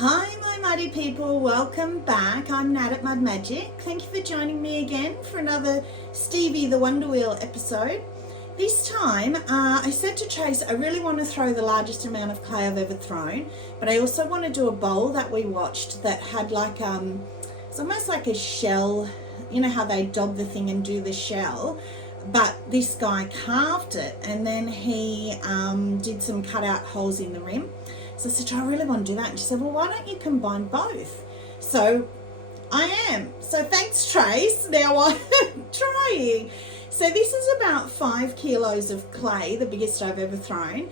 Hi my muddy people, welcome back. I'm Nat at Mud Magic. Thank you for joining me again for another Stevie the Wonder Wheel episode. This time I said to Trace I really want to throw the largest amount of clay I've ever thrown, but I also want to do a bowl that we watched that had like it's almost like a shell. You know how they dob the thing and do the shell, but this guy carved it and then he did some cut out holes in the rim. So I said, I really want to do that. And she said, well, why don't you combine both? So I am. So thanks, Trace. Now I'm trying. So this is about 5 kilos of clay, the biggest I've ever thrown,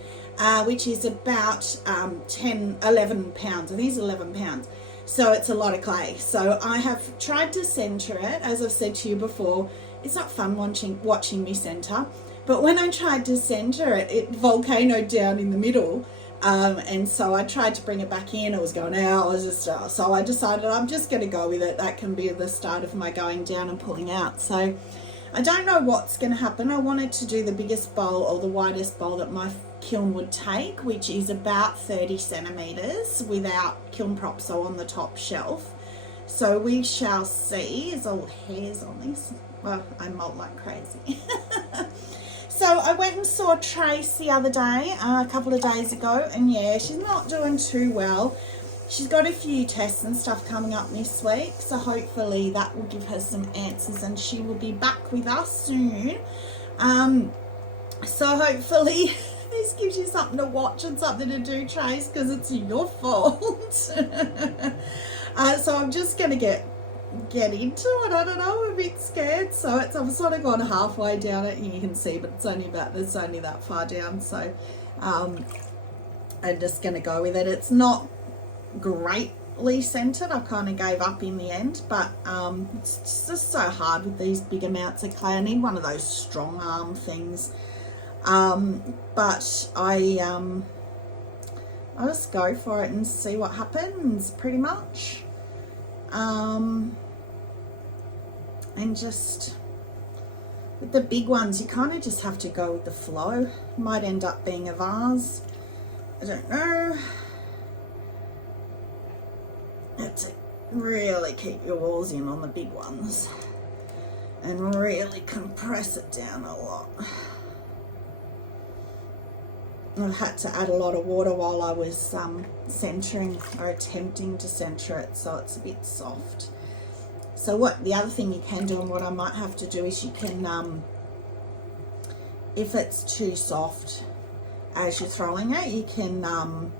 which is about 11 pounds. I think it's 11 pounds. So it's a lot of clay. So I have tried to center it. As I've said to you before, it's not fun watching me center. But when I tried to center it, it volcanoed down in the middle. And so I tried to bring it back in. It was going out. So I decided I'm just going to go with it. That can be the start of my going down and pulling out. So I don't know what's going to happen. I wanted to do the biggest bowl or the widest bowl that my kiln would take, which is about 30 centimeters without kiln props, so on the top shelf. So we shall see. There's old hairs on this. Well, I mold like crazy. So I went and saw Trace the other day, a couple of days ago, and yeah, she's not doing too well. She's got a few tests and stuff coming up this week, so hopefully that will give her some answers and she will be back with us soon. So hopefully this gives you something to watch and something to do, Trace, because it's your fault. So I'm just going to get into it. I don't know, I'm a bit scared. So I've sort of gone halfway down it, and you can see, but it's only that far down. So I'm just going to go with it. It's not greatly centered. I kind of gave up in the end, but it's just so hard with these big amounts of clay. I need one of those strong arm things. But I'll just go for it and see what happens, pretty much. And just with the big ones, you kind of just have to go with the flow. Might end up being a vase. I don't know. You have to really keep your walls in on the big ones and really compress it down a lot. I had to add a lot of water while I was centering or attempting to center it, so it's a bit soft. So what the other thing you can do, and what I might have to do, is you can, if it's too soft as you're throwing it, you can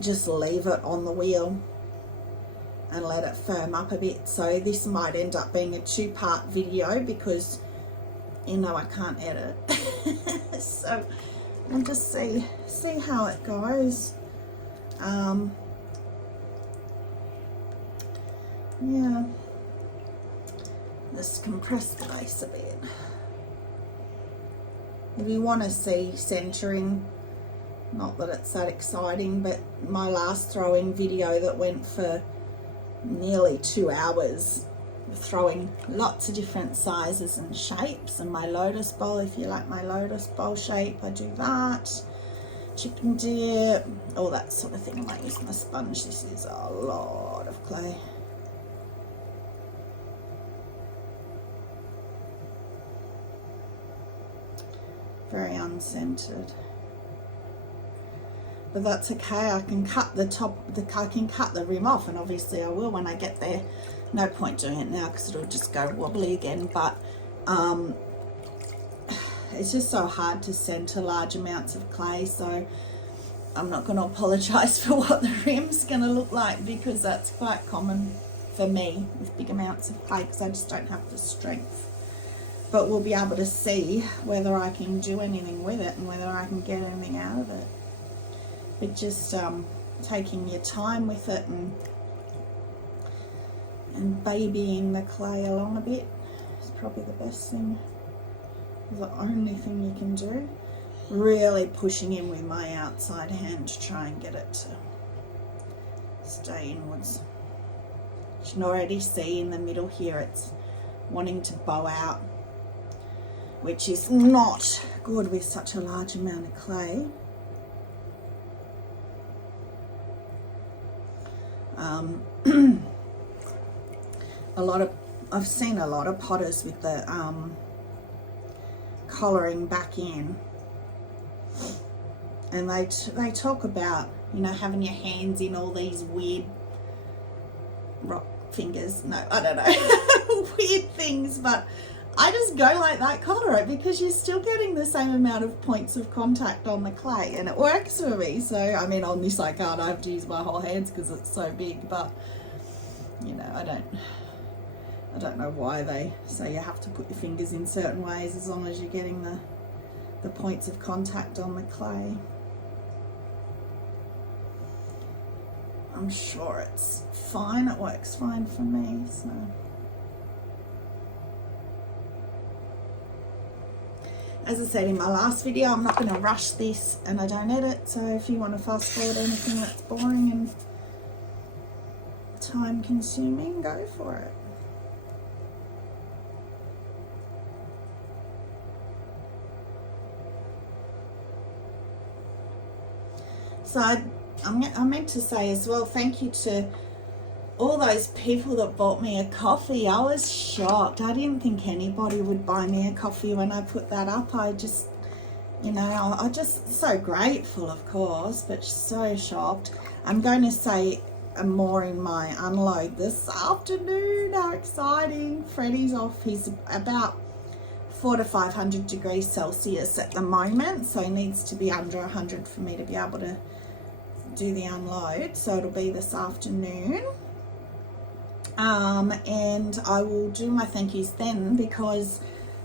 just leave it on the wheel and let it firm up a bit. So this might end up being a 2-part video because, you know, I can't edit. So we'll just see how it goes. Yeah, just compress the base a bit. If you want to see centering, not that it's that exciting, but my last throwing video that went for nearly 2 hours, throwing lots of different sizes and shapes, and my lotus bowl, if you like my lotus bowl shape, I do that. Chip and dip, all that sort of thing. I might use my sponge. This is a lot of clay. Very uncentered, but that's okay. I can cut I can cut the rim off, and obviously I will when I get there. No point doing it now because it'll just go wobbly again, but it's just so hard to center large amounts of clay, so I'm not going to apologize for what the rim's going to look like, because that's quite common for me with big amounts of clay, because I just don't have the strength. But we'll be able to see whether I can do anything with it and whether I can get anything out of it. But just taking your time with it and babying the clay along a bit is probably the best thing. The only thing you can do. Really pushing in with my outside hand to try and get it to stay inwards. You can already see in the middle here it's wanting to bow out, which is not good with such a large amount of clay. I've seen a lot of potters with the collaring back in, and they talk about, you know, having your hands in all these weird rock fingers. No, I don't know, weird things, but I just go like that, collar it, because you're still getting the same amount of points of contact on the clay, and it works for me. So, I mean, on this I can't, I have to use my whole hands because it's so big, but, you know, I don't know why they say you have to put your fingers in certain ways, as long as you're getting the points of contact on the clay. I'm sure it's fine, it works fine for me, so. As I said in my last video, I'm not going to rush this, and I don't edit, so if you want to fast forward anything that's boring and time consuming, go for it. So I meant to say as well, thank you to all those people that bought me a coffee. I was shocked. I didn't think anybody would buy me a coffee when I put that up. I just, you know, I'm just so grateful, of course, but so shocked. I'm going to say more in my unload this afternoon. How exciting. Freddie's off. He's about 400 to 500 degrees Celsius at the moment, so he needs to be under 100 for me to be able to do the unload. So it'll be this afternoon. And I will do my thank yous then, because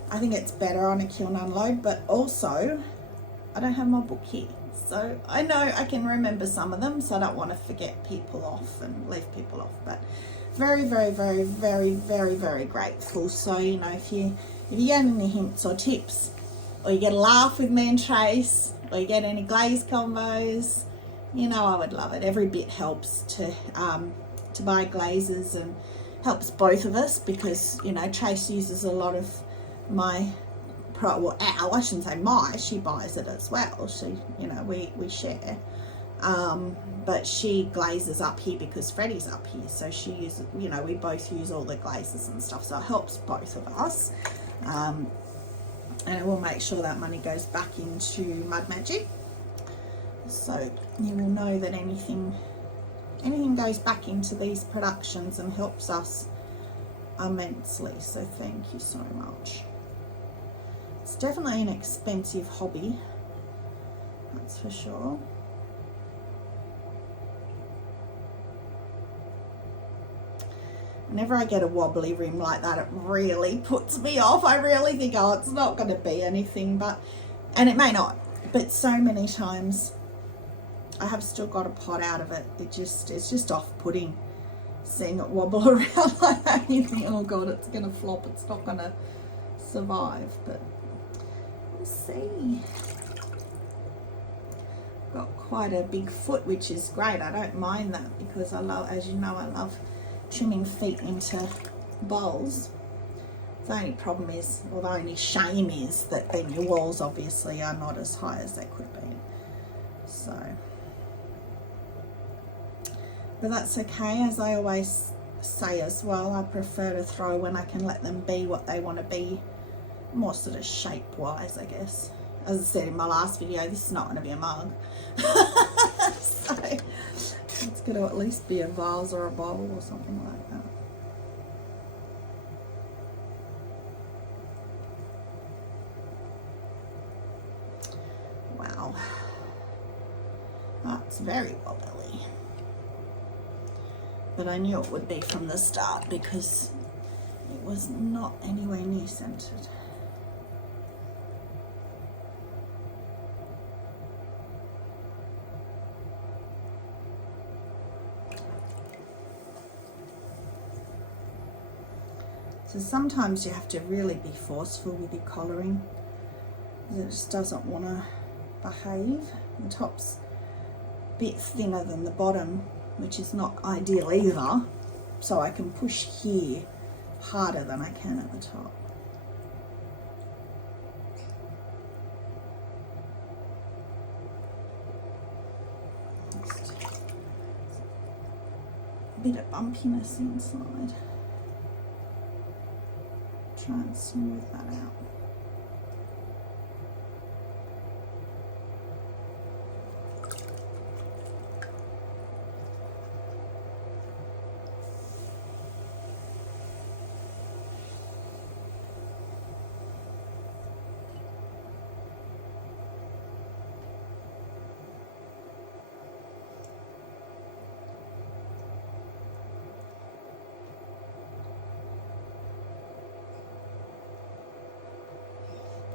I think it's better on a kiln unload, but also I don't have my book here, so I know I can remember some of them, so I don't want to forget people off and leave people off. But very, very, very, very, very, very grateful. So, you know, if you get any hints or tips, or you get a laugh with me and Trace, or you get any glaze combos, you know, I would love it. Every bit helps to buy glazes, and helps both of us, because, you know, Trace uses a lot of my I shouldn't say my, she buys it as well. She, you know, we share, but she glazes up here because Freddie's up here, so she uses, you know, we both use all the glazes and stuff, so it helps both of us, and it will make sure that money goes back into Mud Magic, so you will know that anything goes back into these productions and helps us immensely. So thank you so much. It's definitely an expensive hobby, that's for sure. Whenever I get a wobbly rim like that, it really puts me off. I really think, oh, it's not going to be anything, and it may not, but so many times I have still got a pot out of it. It's just off-putting seeing it wobble around like that. You think, oh God, it's going to flop. It's not going to survive. But we'll see. Got quite a big foot, which is great. I don't mind that, because I love, as you know, I love trimming feet into bowls. The only problem is, or the only shame is, that then your walls obviously are not as high as they could be. So. But that's okay, as I always say as well, I prefer to throw when I can let them be what they want to be, more sort of shape-wise, I guess. As I said in my last video, this is not going to be a mug. So it's going to at least be a vase or a bowl or something like that. Wow. That's very wobbly. But I knew it would be from the start, because it was not anywhere near centered. So sometimes you have to really be forceful with your collaring, because it just doesn't want to behave. The top's a bit thinner than the bottom, which is not ideal either, so I can push here harder than I can at the top. bit of bumpiness inside. Try and smooth that out.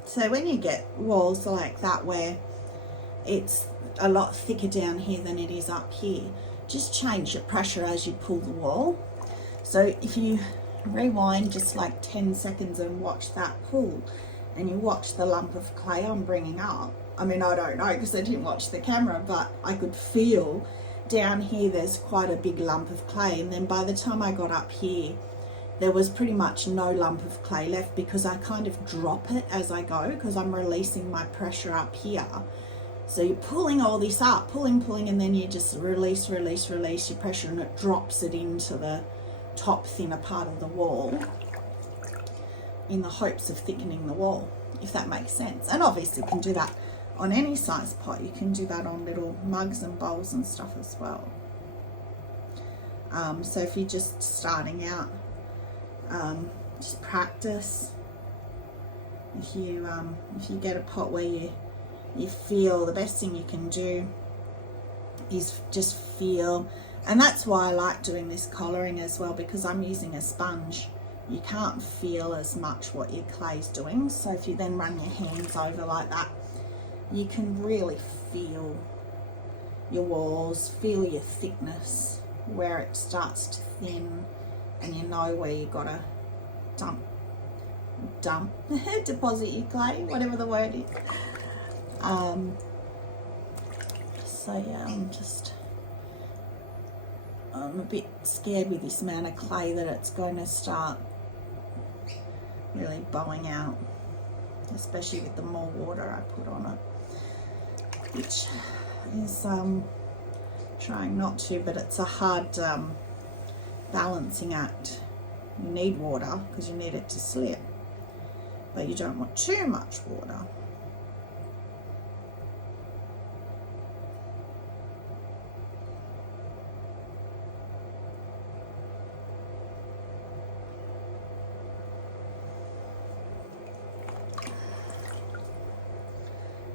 So when you get walls like that where it's a lot thicker down here than it is up here, just change your pressure as you pull the wall. So if you rewind just like 10 seconds and watch that pull, and you watch the lump of clay I'm bringing up, I mean, I don't know because I didn't watch the camera, but I could feel down here there's quite a big lump of clay, and then by the time I got up here there was pretty much no lump of clay left, because I kind of drop it as I go because I'm releasing my pressure up here. So you're pulling all this up, pulling, and then you just release your pressure, and it drops it into the top thinner part of the wall in the hopes of thickening the wall, if that makes sense. And obviously you can do that on any size pot. You can do that on little mugs and bowls and stuff as well. So if you're just starting out, just practice. If you get a pot where you feel, the best thing you can do is just feel, and that's why I like doing this collaring as well, because I'm using a sponge. You can't feel as much what your clay's doing, so if you then run your hands over like that, you can really feel your walls, feel your thickness, where it starts to thin, and you know where you gotta dump deposit your clay, whatever the word is. So yeah, I'm a bit scared with this amount of clay that it's going to start really bowing out, especially with the more water I put on it, which is trying not to, but it's a hard balancing act. You need water because you need it to slip, but you don't want too much water.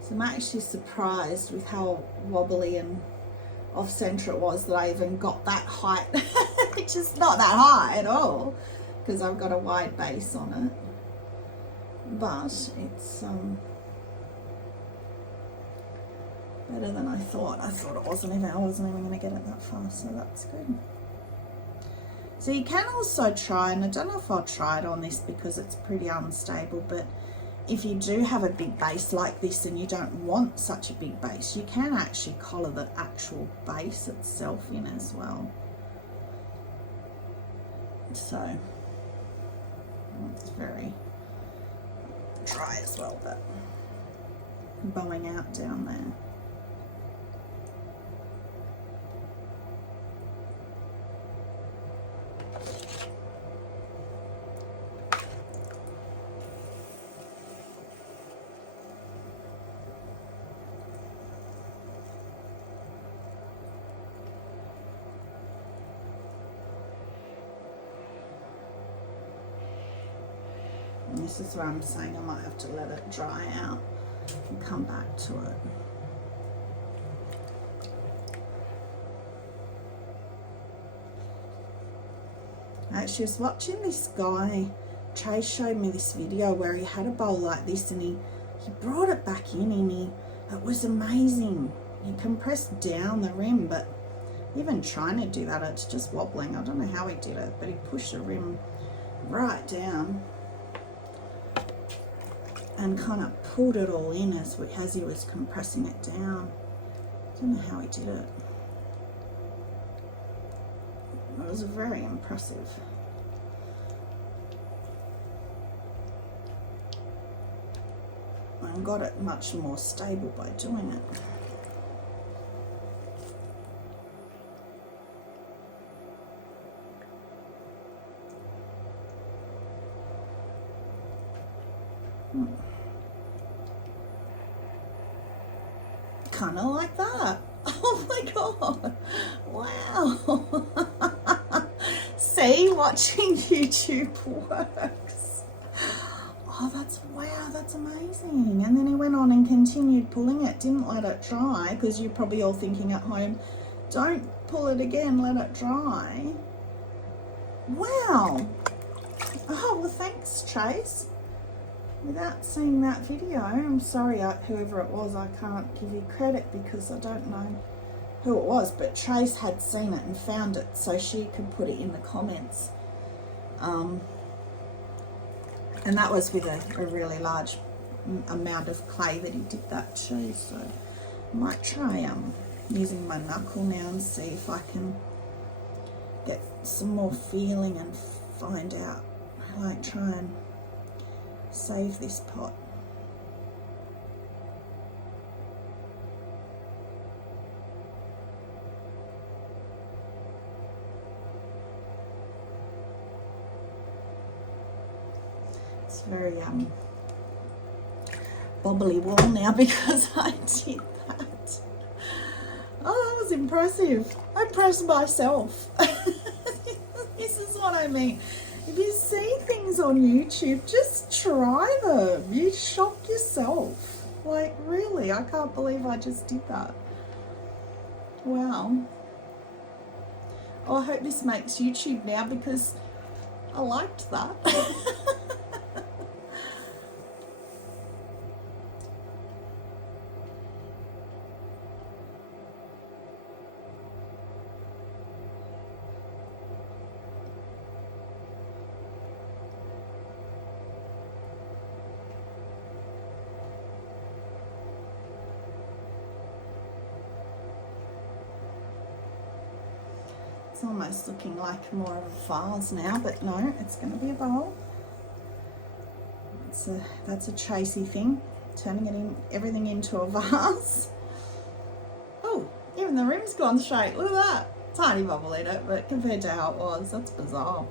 So I'm actually surprised with how wobbly and off center it was that I even got that height. It's just not that high at all because I've got a wide base on it, but it's better than I thought. I thought I wasn't even going to get it that far, so that's good. So you can also try, and I don't know if I'll try it on this because it's pretty unstable, but if you do have a big base like this and you don't want such a big base, you can actually collar the actual base itself in as well. So it's very dry as well, but bowing out down there. And this is where I'm saying I might have to let it dry out and come back to it. I actually was watching this guy, Trey showed me this video where he had a bowl like this and he brought it back in and it was amazing. He compressed down the rim, but even trying to do that, it's just wobbling. I don't know how he did it, but he pushed the rim right down and kind of pulled it all in as he was compressing it down. I don't know how he did it. It was very impressive. And got it much more stable by doing it. kind of like that. Oh my God. Wow. See, watching YouTube works. Oh, wow, that's amazing. And then he went on and continued pulling it, didn't let it dry, because you're probably all thinking at home, don't pull it again, let it dry. Wow. Oh, well, thanks, Trace. Without seeing that video, I'm sorry, whoever it was, I can't give you credit because I don't know who it was, but Trace had seen it and found it, so she could put it in the comments. And that was with a really large amount of clay that he did that too, so I might try using my knuckle now and see if I can get some more feeling and find out, like try and save this pot. It's very bobbly wall now because I did that. Oh, that was impressive. I pressed myself. This is what I mean. If you see things on YouTube, just try them. You shock yourself. Like, really, I can't believe I just did that. Wow. Oh, I hope this makes YouTube now because I liked that. It's almost looking like more of a vase now, but no, it's going to be a bowl. That's a Tracy thing, turning everything into a vase. Oh, even the rim's gone straight. Look at that. Tiny bubble in it, but compared to how it was, that's bizarre.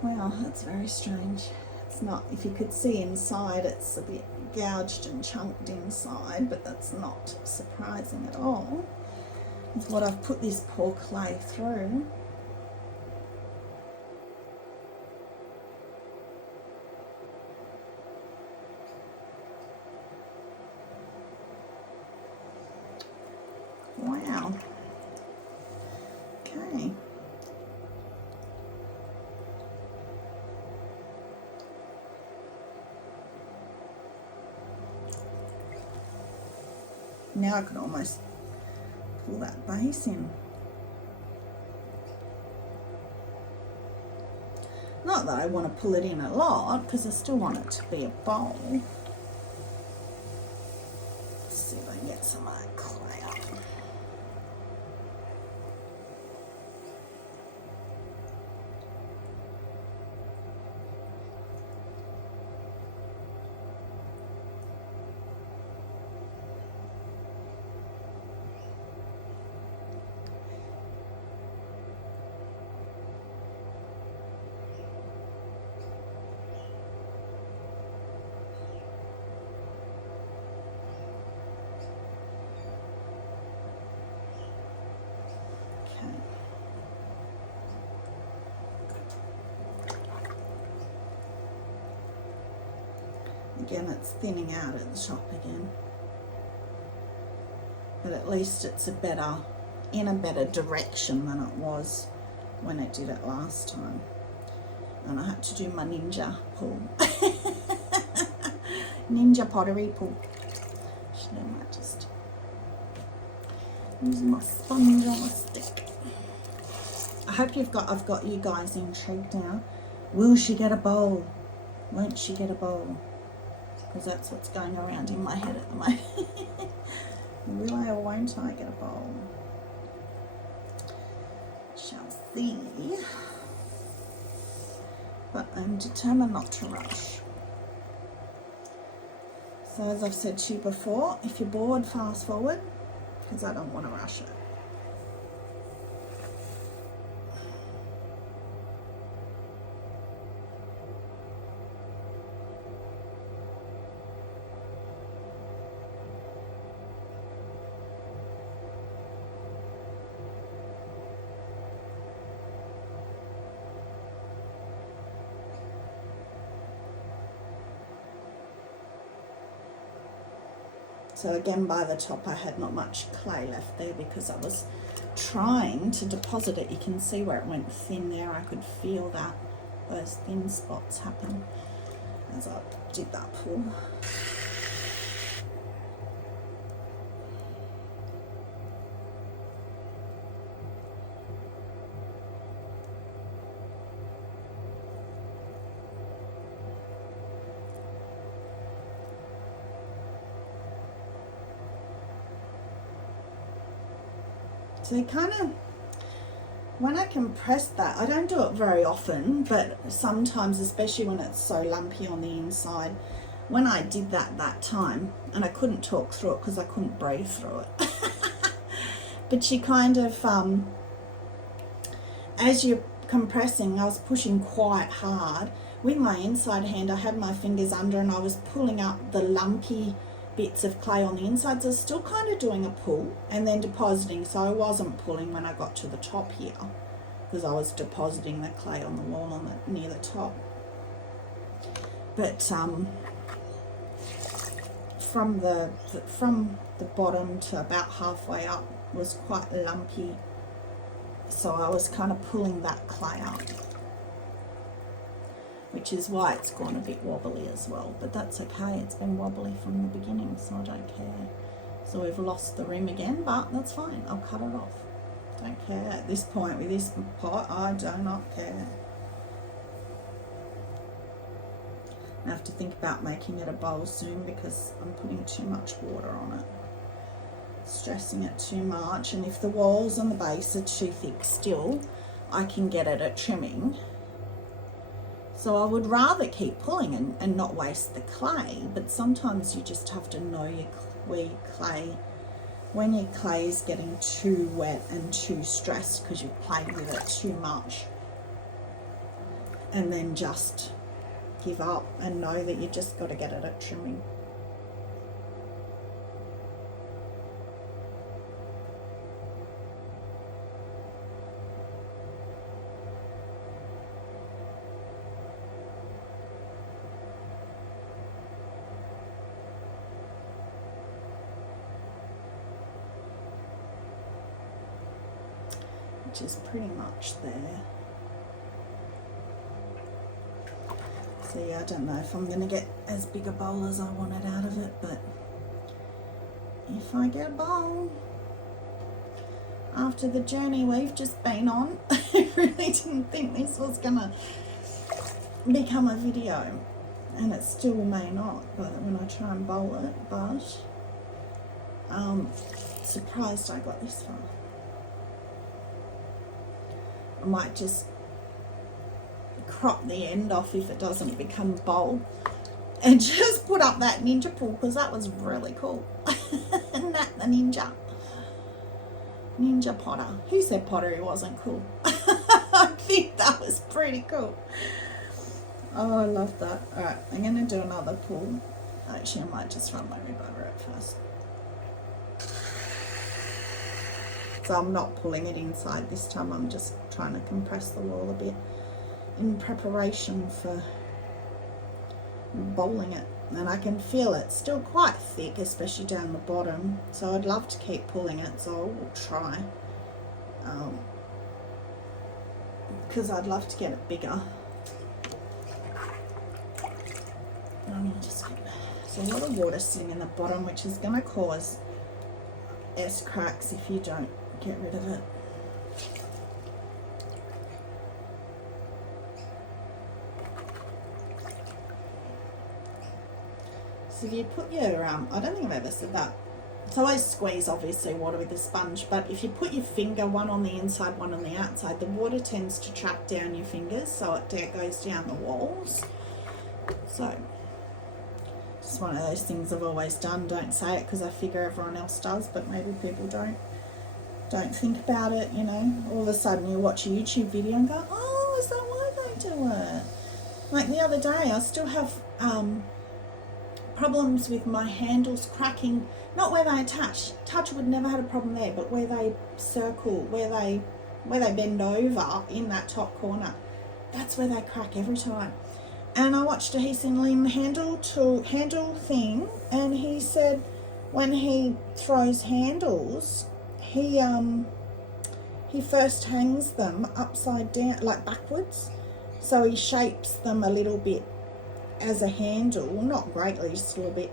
Wow, that's very strange. It's not, if you could see inside, it's a bit gouged and chunked inside, but that's not surprising at all. Is what I've put this poor clay through. Wow. Okay. Now I can almost pull that base in. Not that I want to pull it in a lot because I still want it to be a bowl. Let's see if I can get some of that clay up. Again, it's thinning out at the top again, but at least it's in a better direction than it was when I did it last time. And I had to do my ninja pull. Ninja pottery pull. Actually, I might just use my sponge on a stick. I hope I've got you guys intrigued now. Will she get a bowl? Won't she get a bowl? Because that's what's going around in my head at the moment. Will I or won't I get a bowl? Shall see. But I'm determined not to rush. So as I've said to you before, if you're bored, fast forward, because I don't want to rush it. So again, by the top I had not much clay left there because I was trying to deposit it. You can see where it went thin there. I could feel that, those thin spots happen as I did that pull. So kind of, when I compress that, I don't do it very often, but sometimes, especially when it's so lumpy on the inside, when I did that time, and I couldn't talk through it because I couldn't breathe through it, but you kind of, as you're compressing, I was pushing quite hard. With my inside hand, I had my fingers under and I was pulling up the lumpy bits of clay on the inside, so I was still kind of doing a pull and then depositing, so I wasn't pulling when I got to the top here because I was depositing the clay on the wall on the, near the top. But from the bottom to about halfway up was quite lumpy, so I was kind of pulling that clay up, which is why it's gone a bit wobbly as well, but that's okay. It's been wobbly from the beginning, so I don't care. So we've lost the rim again, but that's fine. I'll cut it off. Don't care. At this point with this pot, I do not care. I have to think about making it a bowl soon because I'm putting too much water on it. Stressing it too much, and if the walls and the base are too thick still, I can get it at trimming. So I would rather keep pulling and not waste the clay, but sometimes you just have to know where your clay, when your clay is getting too wet and too stressed because you've played with it too much, and then just give up and know that you just got to get it at trimming. Which is pretty much there. So yeah, I don't know if I'm going to get as big a bowl as I wanted out of it, but if I get a bowl, after the journey we've just been on, I really didn't think this was going to become a video, and it still may not, but when I try and bowl it, but surprised I got this far. I might just crop the end off if it doesn't become bowl and just put up that ninja pull because that was really cool. And that the ninja potter. Who said pottery wasn't cool? I think that was pretty cool. Oh, I love that. Alright, I'm going to do another pull. Actually, I might just run my rib over it first. So I'm not pulling it inside this time, I'm just trying to compress the wall a bit in preparation for bowling it. And I can feel it's still quite thick, especially down the bottom, so I'd love to keep pulling it, so I will try, because I'd love to get it bigger. There's a lot of water sitting in the bottom, which is going to cause cracks if you don't get rid of it. So you put your, I don't think I've ever said that. It's always squeeze, obviously, water with a sponge, but if you put your finger, one on the inside, one on the outside, the water tends to track down your fingers, so it goes down the walls. So, it's one of those things I've always done. Don't say it because I figure everyone else does, but maybe people don't think about it, you know. All of a sudden you watch a YouTube video and go, oh, is that why they do it? Like the other day, I still have problems with my handles cracking, not where they attach. Touch would never had a problem there, but where they circle, where they bend over in that top corner, that's where they crack every time. And I watched a Heath and Lynn handle thing, and he said when he throws handles, he first hangs them upside down, like backwards. So he shapes them a little bit as a handle, not greatly, just a little bit,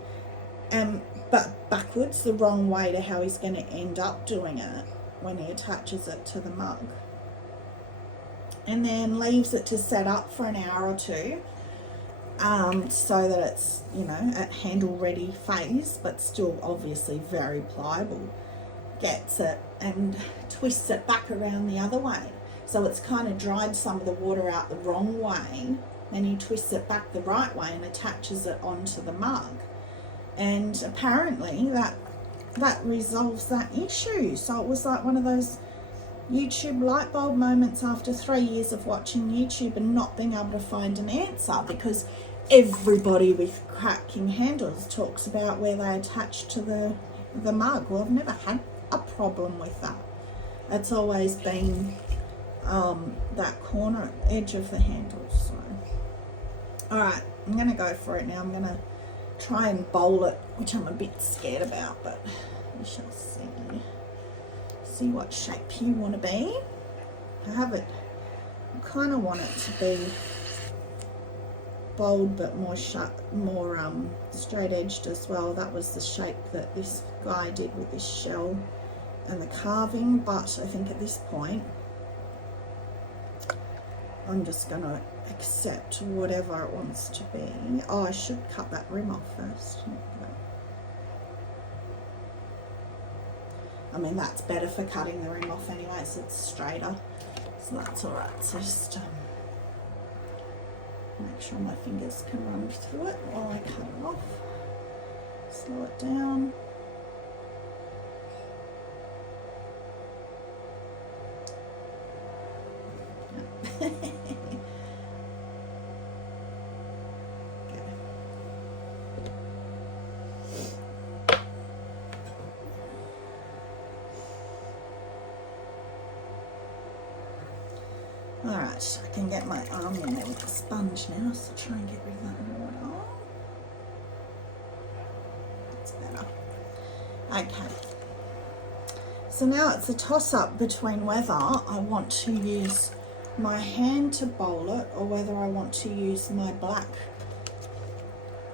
but backwards, the wrong way to how he's going to end up doing it when he attaches it to the mug. And then leaves it to set up for an hour or two, so that it's, you know, at handle ready phase, but still obviously very pliable. Gets it and twists it back around the other way. So it's kind of dried some of the water out the wrong way, then he twists it back the right way and attaches it onto the mug. And apparently that resolves that issue. So it was like one of those YouTube light bulb moments after 3 years of watching YouTube and not being able to find an answer, because everybody with cracking handles talks about where they attach to the mug. Well, I've never had a problem with that. It's always been that corner edge of the handle. So alright, I'm going to go for it now. I'm going to try and bowl it, which I'm a bit scared about, but we shall see. See what shape you want to be. I have it, I kind of want it to be bold but more sharp, more straight edged as well. That was the shape that this guy did with this shell and the carving, but I think at this point I'm just going to accept whatever it wants to be. Oh, I should cut that rim off first. I mean, that's better for cutting the rim off anyway, so it's straighter. So that's alright. So just make sure my fingers can run through it while I cut it off. Slow it down. Alright, I can get my arm in there with a sponge now, so try and get rid of that water. That's better. Okay. So now it's a toss-up between whether I want to use my hand to bowl it or whether I want to use my black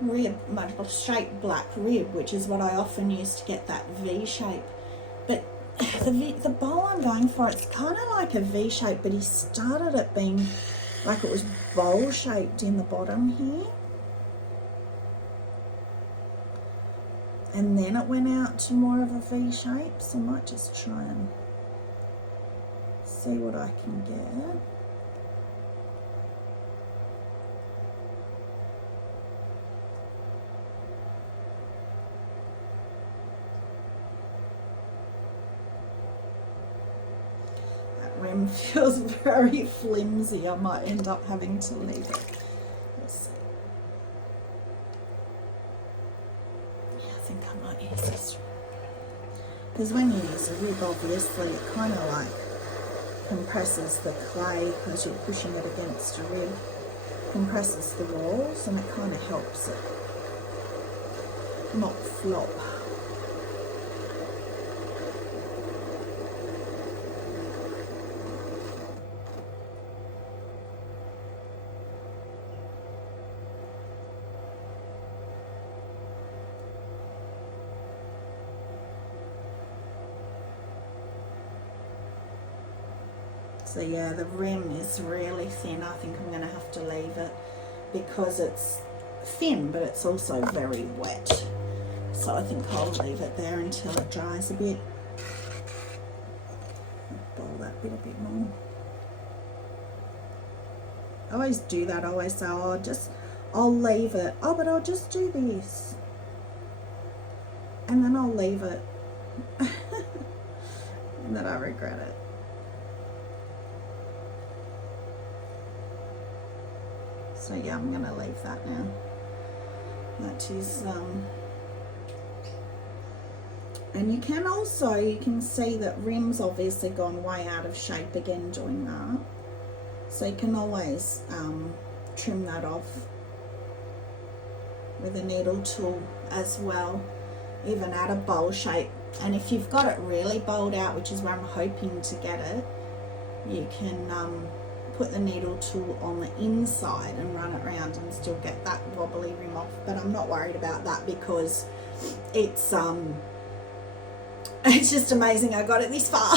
rib, my straight black rib, which is what I often use to get that V shape. But the bowl I'm going for, it's kind of like a V shape, but he started it being like it was bowl shaped in the bottom here. And then it went out to more of a V shape, so I might just try and see what I can get. Rim feels very flimsy. I might end up having to leave it. Let's see. Yeah, I think I might use this. Because when you use a rib, obviously, it kind of like compresses the clay because you're pushing it against a rib. Compresses the walls and it kind of helps it not flop. So yeah, the rim is really thin. I think I'm going to have to leave it because it's thin, but it's also very wet. So I think I'll leave it there until it dries a bit. Boil that bit a bit more. I always do that. I always say, oh, I'll leave it. Oh, but I'll just do this. And then I'll leave it. And then I regret it. So yeah, I'm going to leave that now. That is, and you can see that rim's obviously gone way out of shape again doing that. So you can always trim that off with a needle tool as well. even at a bowl shape. And if you've got it really bowled out, which is where I'm hoping to get it, you can put the needle tool on the inside and run it around and still get that wobbly rim off. But I'm not worried about that because it's just amazing I got it this far.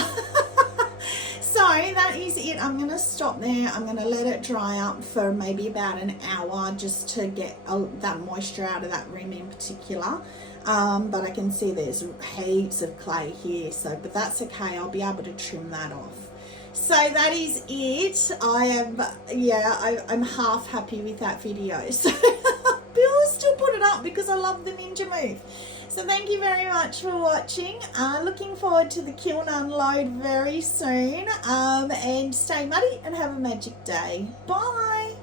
So that is it. I'm going to stop there. I'm going to let it dry up for maybe about an hour just to get that moisture out of that rim in particular. But I can see there's heaps of clay here, but that's okay. I'll be able to trim that off. So that is it. I'm half happy with that video. So I'll still put it up because I love the ninja move. So thank you very much for watching. Looking forward to the kiln unload very soon. And stay muddy and have a magic day. Bye.